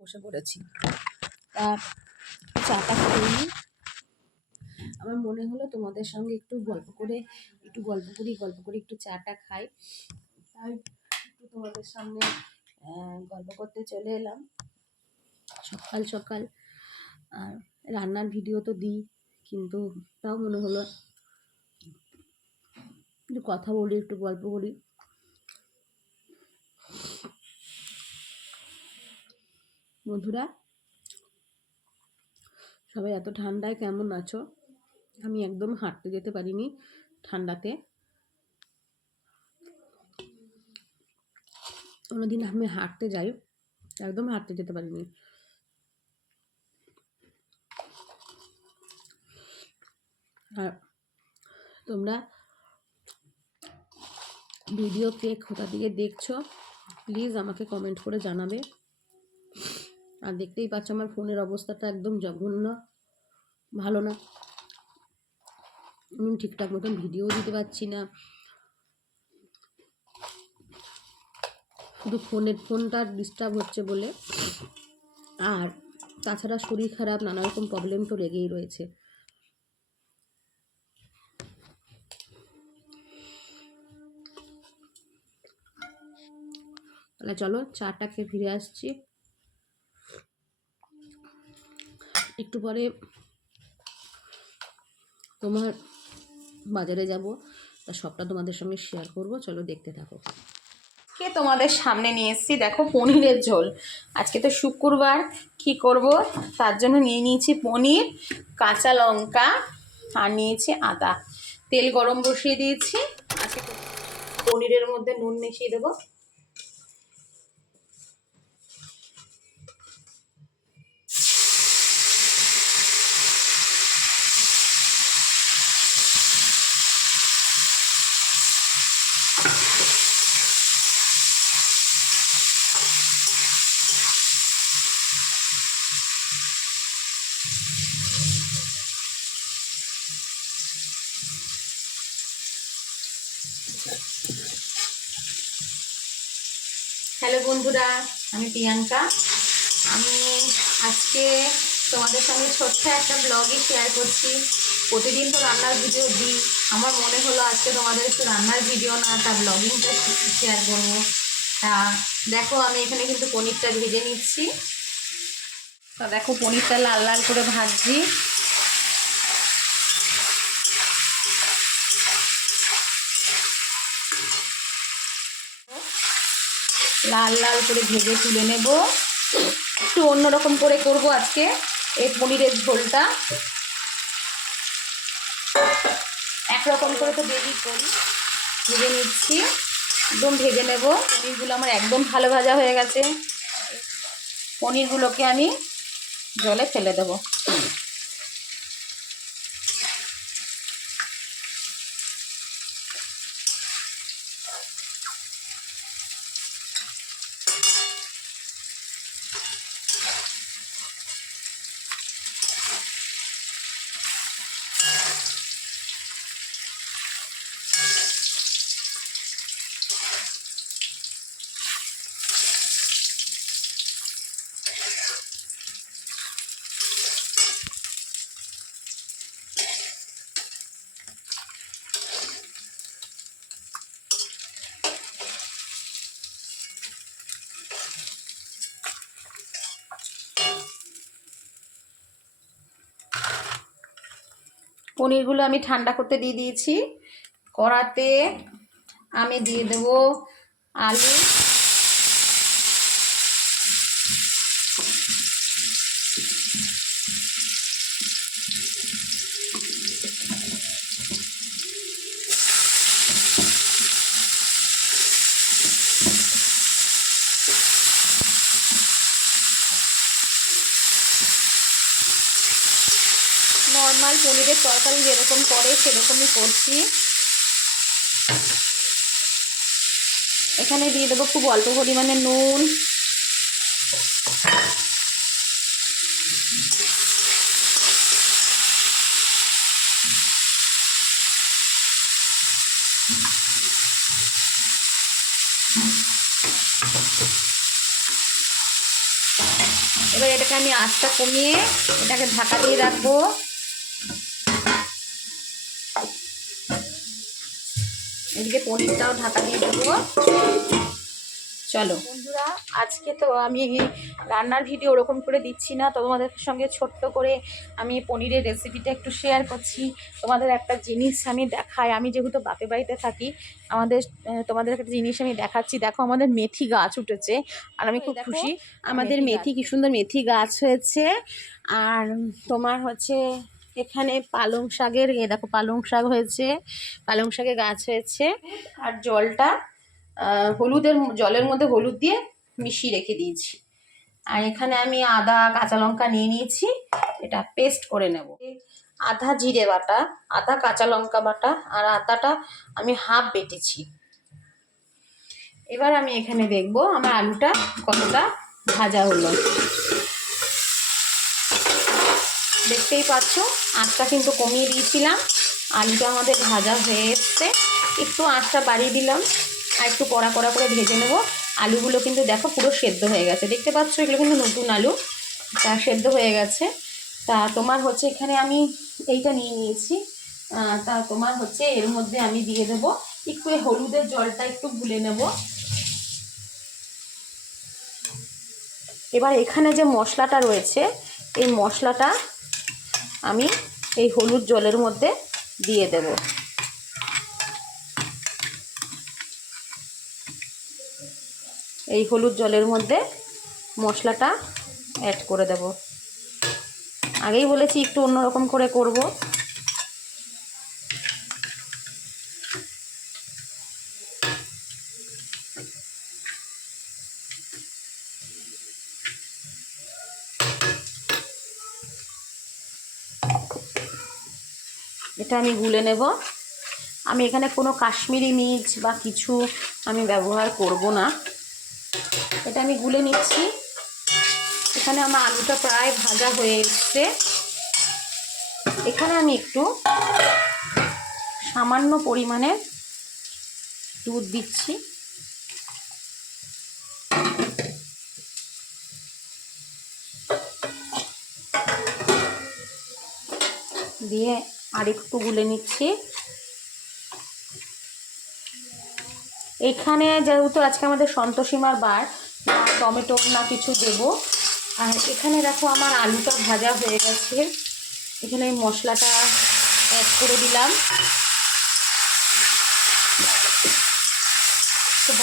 বসে পড়েছি। চাটা খেয়ে আমার মনে হলো তোমাদের সঙ্গে একটু গল্প করে, একটু গল্প করি, গল্প করে একটু চাটা খাই। তাই একটু তোমাদের সামনে গল্প করতে চলে এলাম। সকাল সকাল। আর রান্নার ভিডিও তো দিই, কিন্তু তাও মনে হলো একটু কথা বলি, একটু গল্প করি। বন্ধুরা, সবাই এত ঠান্ডায় কেমন আছো? আমি একদম হাঁটতে যেতে পারিনি ঠান্ডাতে। কোনোদিন আমি হাঁটতে যাই, একদম হাঁটতে যেতে পারিনি। আর তোমরা ভিডিও কে কোথা থেকে দেখছ প্লিজ আমাকে কমেন্ট করে জানাবে। আর দেখতেই পাচ্ছ আমার ফোনের অবস্থাটা একদম জঘন্য। ভালো না। আমি ঠিকঠাক মতন ভিডিও দিতে পারছি না। শুধু ফোনের, ফোনটা ডিস্টার্ব হচ্ছে বলে। আর তাছাড়া শরীর খারাপ, নানা রকম প্রবলেম তো লেগেই রয়েছে। তাহলে চলো চাটা খেয়ে ফিরে আসছি। একটু পরে তোমার বাজারে যাব, তা সবটা তোমাদের সঙ্গে শেয়ার করব, চলো দেখতে থাকো। কে তোমাদের সামনে নিয়ে এসেছি? দেখো পনিরের ঝোল। আজকে তো শুক্রবার, কি করব? তার জন্য নিয়ে নিয়েছি পনির, কাঁচা লঙ্কা, আর নিয়েছি আদা। তেল গরম বসিয়ে দিয়েছি। আজকে পনিরের মধ্যে নুন মিশিয়ে দেবো। হ্যালো বন্ধুরা, আমি প্রিয়াঙ্কা। আমি আজকে তোমাদের সঙ্গে ছোট্ট একটা ব্লগই শেয়ার করছি। প্রতিদিন তো রান্নার ভিডিও দিই। আমার মনে হলো আজকে তোমাদের একটু রান্নার ভিডিও না তা ব্লগিংটা শেয়ার করব। তা দেখো, আমি এখানে কিন্তু পনিরটা ভেজে নিচ্ছি। তা দেখো পনিরটা লাল লাল করে ভাজছি। লাল লাল করে ভেজে তুলে নেব। একটু অন্যরকম করে করব আজকে এই পনিরের ঝোলটা। একরকম করে তো ডেলি করি। ভেজে নিচ্ছি। একদম ভেজে নেব। পনিরগুলো আমার একদম ভালো ভাজা হয়ে গেছে। পনিরগুলোকে আমি জলে ফেলে দেবো। পনিরগুলো আমি ঠান্ডা করতে দিয়ে দিয়েছি। কড়াতে আমি দিয়ে দেব আলু। নর্মাল পনিরের তরকারি যেরকম করে, সেরকমই করছি। এখানে দিয়ে দেবো খুব অল্প পরিমাণে নুন। এবার এটাকে আমি আঁচটা কমিয়ে এটাকে ঢাকা দিয়ে রাখব। এদিকে পনিরটাও ঢাকা দিয়ে দেবো। চলো। বন্ধুরা আজকে তো আমি রান্নার ভিডিও ওরকম করে দিচ্ছি না তোমাদের সঙ্গে ছোট্ট করে আমি পনিরের রেসিপিটা একটু শেয়ার করছি। তোমাদের একটা জিনিস আমি দেখাই আমি যেহেতু বাপে বাড়িতে থাকি আমাদের তোমাদের একটা জিনিস আমি দেখাচ্ছি। দেখো আমাদের মেথি গাছ উঠেছে আর আমি খুব খুশি আমাদের মেথি মেথি কি সুন্দর মেথি গাছ হয়েছে। আর তোমার হচ্ছে এখানে পালং শাকের এ দেখো পালং শাক হয়েছে, পালং শাকের গাছ হয়েছে। আর জলটা হলুদের, জলের মধ্যে হলুদ দিয়ে মিশিয়ে রেখে দিয়েছি। আর এখানে আমি আদা, কাঁচা লঙ্কা নিয়ে নিয়েছি, এটা পেস্ট করে নেব। আধা জিরে বাটা, আধা কাঁচা লঙ্কা বাটা, আর আদাটা আমি হাফ বেটেছি। এবার আমি এখানে দেখব আমার আলুটা কতটা ভাজা হলো। দেখতেই পাচ্ছ, আঁচটা কিন্তু কমিয়ে দিয়েছিলাম। আলুটা আমাদের ভাজা হয়ে এসছে। একটু আঁচটা বাড়িয়ে দিলাম আর একটু কড়া কড়া করে ভেজে নেব। আলুগুলো কিন্তু দেখো পুরো সেদ্ধ হয়ে গেছে। দেখতে পাচ্ছ, এগুলো কিন্তু নতুন আলু, তা সেদ্ধ হয়ে গেছে। তা তোমার হচ্ছে এখানে আমি এইটা নিয়ে নিয়েছি। তা তোমার হচ্ছে এর মধ্যে আমি দিয়ে দেবো। একটু হলুদের জলটা একটু গুলে নেব। এবার এখানে যে মশলাটা রয়েছে, এই মশলাটা আমি এই হলুদ জলের মধ্যে দিয়ে দেব। এই হলুদ জলের মধ্যে মশলাটা অ্যাড করে দেব। আগেই বলেছি একটু অন্যরকম করে করব। এটা আমি গুলে নেব। আমি এখানে কোনো কাশ্মীরি মির্চ বা কিছু আমি ব্যবহার করব না। এটা আমি গুলে নিচ্ছি। এখানে আমার আলুটা প্রায় ভাজা হয়ে এসছে। এখানে আমি একটু সামান্য পরিমাণে দুধ দিচ্ছি। দিয়ে আরেকটু গুলে নিচ্ছি। এখানে যেহেতু আজকে আমাদের সন্তোষীমার বার টমেটো না কিছু দেব। আর এখানে দেখো আমার আলুটা ভাজা হয়ে গেছে। এখানে মশলাটা অ্যাড করে দিলাম।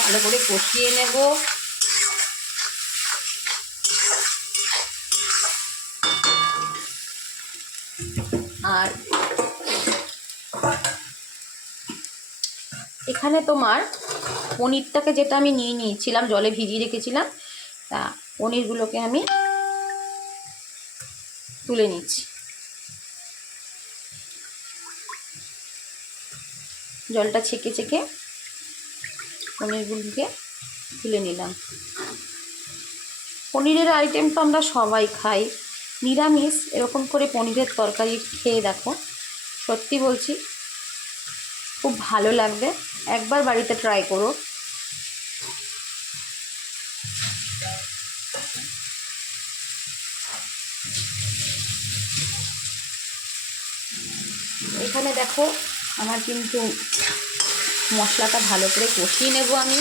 ভালো করে কষিয়ে নেব আর এখানে তোমার পনিরটাকে যেটা আমি নিয়ে নিয়েছিলাম, জলে ভিজিয়ে রেখেছিলাম, তা পনিরগুলোকে আমি তুলে নিচ্ছি। জলটা ছেঁকে ছেঁকে পনিরগুলোকে তুলে নিলাম। পনিরের আইটেম তো আমরা সবাই খাই। নিরামিষ, এরকম করে পনিরের তরকারি খেয়ে দেখো। সত্যি বলছি, খুব ভালো লাগবে। একবার বাড়িতে ট্রাই করো। এখানে দেখো আমার কিন্তু মশলাটা ভালো করে কষিয়ে নেব আমি।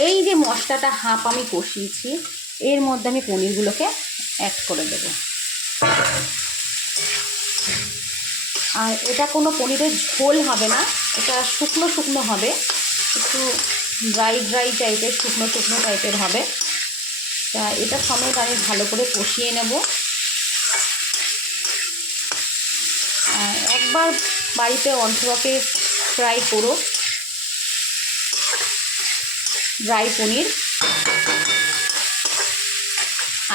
এই যে মশলাটা হাফ আমি কষিয়েছি, এর মধ্যে আমি পনিরগুলোকে অ্যাড করে দেবো। আর এটা কোনো পনিরের ঝোল হবে না, এটা শুকনো শুকনো হবে, একটু ড্রাই ড্রাই টাইপের শুকনো শুকনো টাইপের হবে। তা এটা সমেত আমি ভালো করে কষিয়ে নেব। একবার বাড়িতে অন্তপক্ষে ট্রাই করো। ড্রাই পনির।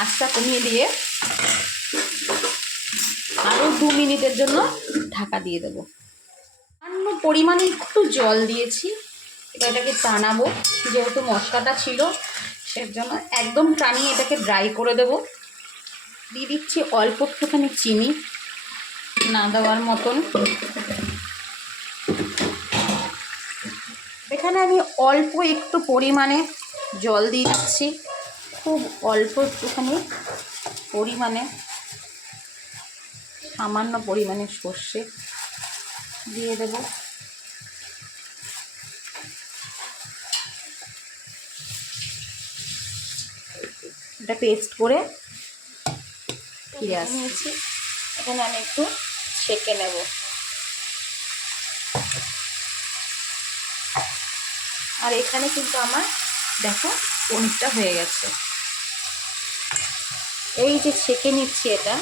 আঁচটা কমিয়ে দিয়ে আরও দু মিনিটের জন্য ঢাকা দিয়ে দেবো। সামান্য পরিমাণে একটু জল দিয়েছি। এবার এটাকে টানাবো। যেহেতু মশলাটা ছিল সের জন্য একদম টানিয়ে এটাকে ড্রাই করে দেবো। দিয়ে দিচ্ছি অল্প একটুখানি চিনি, না দেওয়ার মতন। এখানে আমি অল্প একটু পরিমাণে জল দিয়ে দিচ্ছি। খুব অল্প একটুখানি পরিমাণে সামান্য পরিমাণে সর্ষে দিয়ে দেব। এটা পেস্ট করে ফিরে আসছি। এখানে আমি একটু ছেঁকে নেব। আর এখানে কিন্তু আমার দেখো পনিরটা হয়ে গেছে। এই যে ছেঁকে নিচ্ছি এটা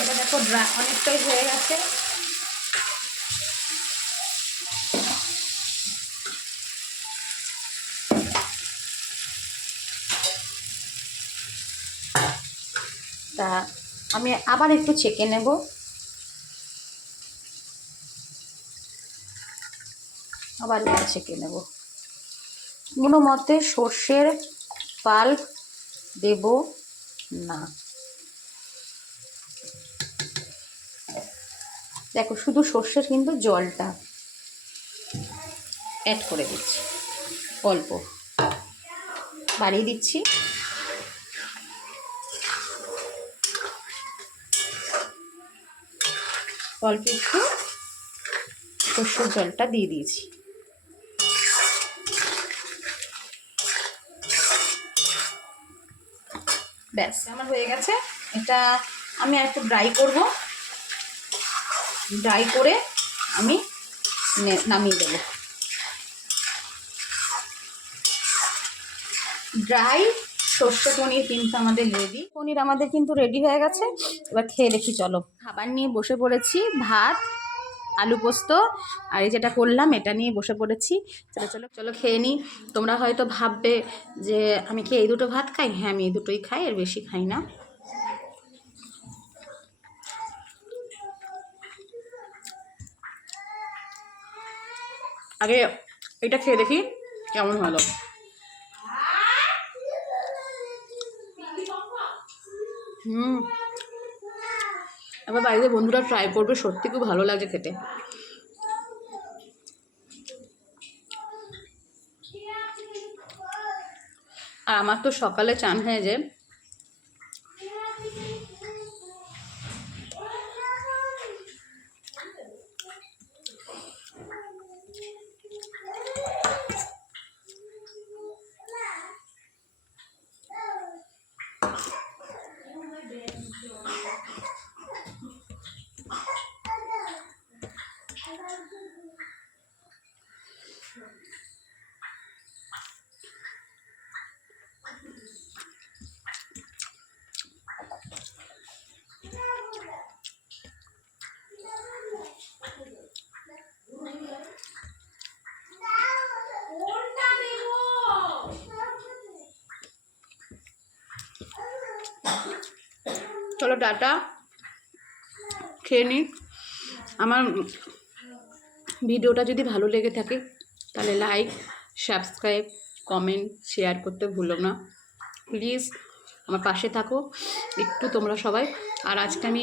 এটা দেখো ড্রাই অনেকটাই হয়ে গেছে। তা আমি আবার একটু ছেঁকে নেব। আবার একটু ছেঁকে নেব। কোনো মতে সর্ষের পাল্প দেব না। দেখো, শুধু সর্ষের কিন্তু জলটা অ্যাড করে দিচ্ছি। অল্প। বাড়িয়ে দিচ্ছি। অল্প একটু সর্ষের জলটা দিয়ে দিয়েছি। ব্যাস, আমার হয়ে গেছে। এটা আমি একটু ড্রাই করব। ড্রাই করে আমি নামিয়ে দেবো। ড্রাই সর্ষে পনির কিন্তু আমাদের রেডি পনির আমাদের কিন্তু রেডি হয়ে গেছে। এবার খেয়ে দেখি, চলো। খাবার নিয়ে বসে পড়েছি, ভাত, আলু পোস্ত, আর এই যেটা করলাম, এটা নিয়ে বসে পড়েছি। চলো চলো চলো খেয়ে নিই তোমরা হয়তো ভাববে যে আমি কি এই দুটো ভাত খাই? হ্যাঁ আমি এই দুটোই খাই, এর বেশি খাই না। আগে এটা খেয়ে দেখি কেমন হলো। হুম। আমার বাড়িতে বন্ধুরা ট্রাই করবে, সত্যি খুব ভালো লাগছে খেতে। আর আমার তো সকালে চান হয়ে যায়। চলো টাটা। খেয়ে নিই আমার ভিডিওটা যদি ভালো লেগে থাকে, তাহলে লাইক সাবস্ক্রাইব কমেন্ট শেয়ার করতে ভুলো না। প্লিজ আমার পাশে থাকো, একটু তোমরা সবাই। আর আজকে আমি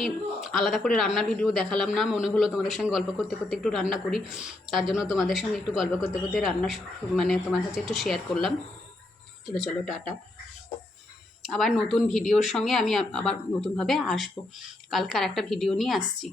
আলাদা করে রান্নার ভিডিও দেখালাম না, মনে হলো তোমাদের সঙ্গে গল্প করতে করতে একটু রান্না করি। তার জন্য তোমাদের সঙ্গে একটু গল্প করতে করতে রান্না মানে তোমার কাছে একটু শেয়ার করলাম। চলো চলো টাটা। আবার নতুন ভিডিওর সঙ্গে আমি আবার নতুনভাবে আসব। কালকে আর একটা ভিডিও নিয়ে আসছি।